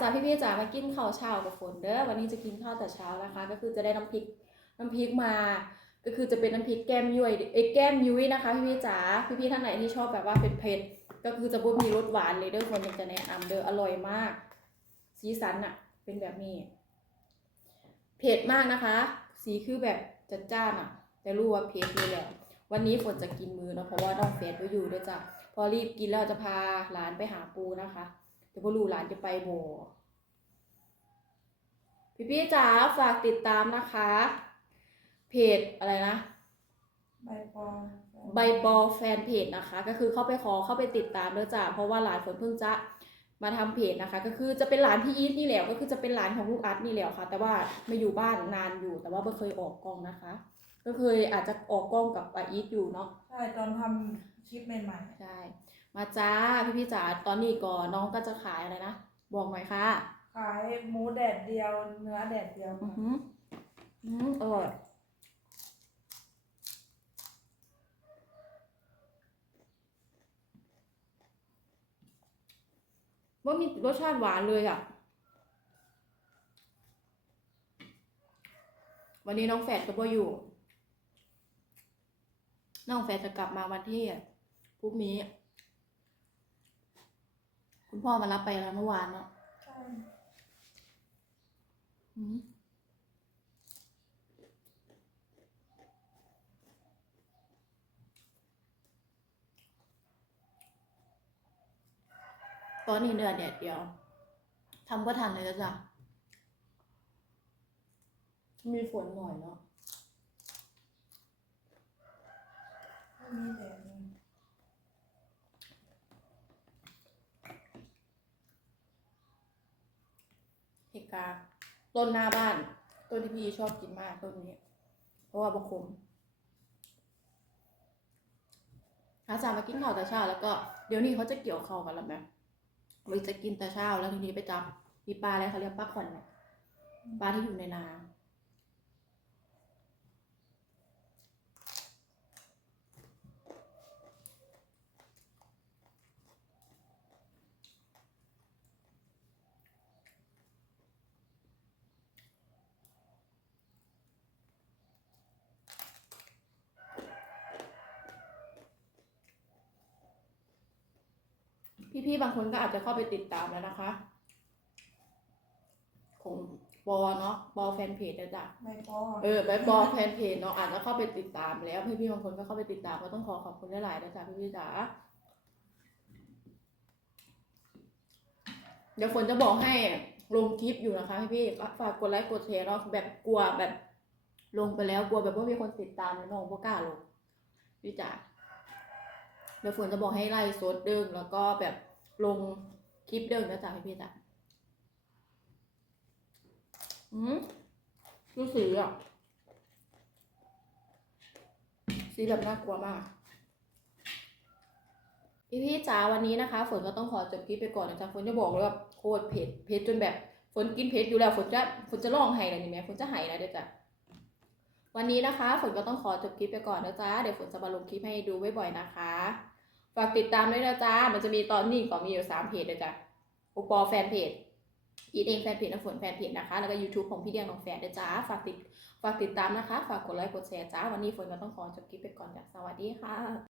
จ้าพี่ๆจ๋ามากินข้าวเช้ากับฝนเด้อวันนี้จะกินข้าวแต่เช้านะคะ ก็คือจะได้น้ำพริกน้ำพริกมา ก็คือจะเป็นน้ำพริกแก้มยุ้ยเอ้แก้มยุ้ยนะคะ พี่ๆจ๋าพี่ๆท่านไหนที่ชอบแบบว่าเผ็ดๆก็คือจะบ่มีรสหวานเลยเด้อคนยังจะแนะนำเด้ออร่อยมาก สีสันอะเป็นแบบนี้เผ็ดมากนะคะ สีคือแบบจัดจ้านอะแต่รู้ว่าเผ็ดเลยแหละวันนี้ฝนจะกินมือเนาะเพราะว่าน้องเฟสไว้อยู่ด้วยจ้ะพอรีบกินแล้วจะพาหลานไปหาปูนะคะ แต่พ่รู้หลานจะไปบ่พี่พี่ๆจ๋าฝากติดตามนะคะ เพจอะไรนะ ใบปอใบบอแฟนเพจนะคะ ก็คือเข้าไปขอเข้าไปติดตามด้วยจ้ะเพราะว่าหลานฝนเพิ่งจะมาทำเพจนะคะ ก็คือจะเป็นหลานพี่อีทนี่แหละก็คือจะเป็นหลานของลูกอัดนี่แหละค่ะ แต่ว่ามาอยู่บ้านนานอยู่ แต่ว่าไม่เคยออกกล้องนะคะ ก็เคยอาจจะออกกล้องกับอาอีทอยู่เนาะใช่ตอนทำคลิปใหม่ใช่ มาจ้าพี่พี่ๆจ๋าตอนนี้ก่อนน้องก็จะขายอะไรนะ บอกหน่อยค่ะๆขายหมูแดดเดียว เนื้อแดดเดียวอือหืออืมอร่อยว่ามีรสชาติหวานเลยอะ วันนี้น้องแฝดก็บ่อยู่ น้องแฝดจะกลับมาวันที่พรุ่งนี้ คุณพ่อมารับไปแล้วเมื่อวานเนาะใช่อืมตอนนี้เดือดแดดเดียวทำก็ทันเลยจ้ะ มีฝนหน่อยเนาะ ไม่มีแดดเลย กา ต้นหน้าบ้าน ต้นที่พี่ชอบกินมากต้นนี้ เพราะว่าบะคมอาจารย์มากินข้าวแต่เช้าแล้วก็เดี๋ยวนี้เขาจะเกี่ยวข้าวกันแล้วไหมเราจะกินแต่เช้าแล้วทีนี้ไปจับมีปลาอะไรเขาเรียกปลาขอนเนี่ยปลาที่อยู่ในนา พี่ๆบางคนก็อาจจะเข้าไปติดตามแล้วนะคะ ของบอเนาะบอแฟนเพจนะจ๊ะใบปอเออไปบอแฟนเพจเนาะอาจจะเข้าไปติดตามแล้ว พี่ๆบางคนก็เข้าไปติดตามก็ต้องขอขอบคุณหลายๆนะจ๊ะพี่ๆจ๋าเดี๋ยวฝนจะบอกให้ลงคลิปอยู่นะคะพี่ๆก็ฝากกดไลค์กดแชร์เนาะแบบกลัวแบบลงไปแล้วกลัวแบบว่ามีคนติดตามแล้วน้องบ่กล้าลงพี่จ๋า เดี๋ยวฝนจะบอกให้ไล่โซดเดิมแล้วก็แบบลงคลิปเดิมนะจ๊ะพี่พี่ๆจ๊ะอืมดูสีอะ สีแบบน่ากลัวมากพี่พี่จ๋าวันนี้นะคะ ฝนก็ต้องขอจบคลิปไปก่อนนะจ๊ะฝนจะบอกเลยว่าโคตรเผ็ดเผ็ดจนแบบ ฝนกินเผ็ดอยู่แล้วฝนจะฝนจะร้องไห้เลยนี่แม่ฝนจะไห้แล้วเดี๋ยวจ้ะ วันนี้นะคะฝนก็ต้องขอจบคลิปไปก่อนนะจ๊ะเดี๋ยวฝนจะมาลงคลิปให้ดูบ่อยๆนะคะฝากติดตามด้วยนะจ๊ะมันจะมีตอนนี้ก็มีอยู่สามเพจนะจ๊ะโอปอแฟนเพจอีทเองแฟนเพจน้ำฝนแฟนเพจนะคะ แล้วก็ YouTube ของพี่เดียงของแฟนนะจ๊ะฝากติดฝากติดตามนะคะ ฝากกดไลค์กดแชร์จ้า วันนี้ฝนก็ต้องขอจบคลิปไปก่อนจ้ะสวัสดีค่ะ